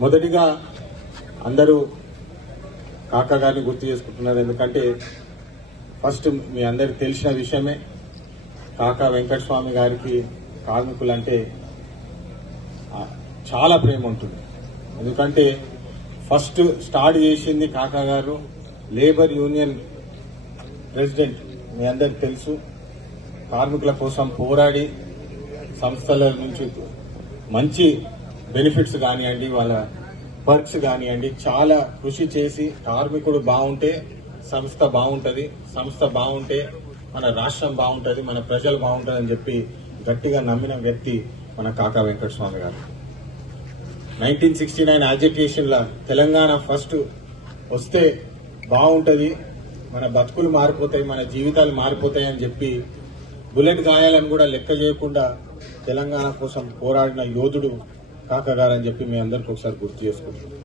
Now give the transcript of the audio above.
మొదటిగా అందరూ కాకా గారిని గుర్తు చేసుకుంటున్నారు. ఎందుకంటే ఫస్ట్ మీ అందరికి తెలిసిన విషయమే, కాకా వెంకటస్వామి గారికి కార్మికులంటే చాలా ప్రేమ ఉంటుంది. ఎందుకంటే ఫస్ట్ స్టార్ట్ చేసింది కాకా గారు. లేబర్ యూనియన్ ప్రెసిడెంట్ మీ అందరికి తెలుసు. కార్మికుల కోసం పోరాడి సంస్థల నుంచి మంచి బెనిఫిట్స్ కానివ్వండి, వాళ్ళ పర్క్స్ కానివ్వండి, చాలా కృషి చేసి కార్మికుడు బాగుంటే సంస్థ బాగుంటుంది, సంస్థ బాగుంటే మన రాష్ట్రం బాగుంటుంది, మన ప్రజలు బాగుంటుంది అని చెప్పి గట్టిగా నమ్మిన వ్యక్తి మన కాకా వెంకటస్వామి గారు. 1969 యాజిటేషన్ల తెలంగాణ ఫస్ట్ వస్తే బాగుంటుంది, మన బతుకులు మారిపోతాయి, మన జీవితాలు మారిపోతాయి అని చెప్పి బుల్లెట్ గాయాలను కూడా లెక్క చేయకుండా తెలంగాణ కోసం పోరాడిన యోధుడు కాకా గారు అని చెప్పి మీ అందరికీ ఒకసారి గుర్తు చేసుకుంటున్నాం.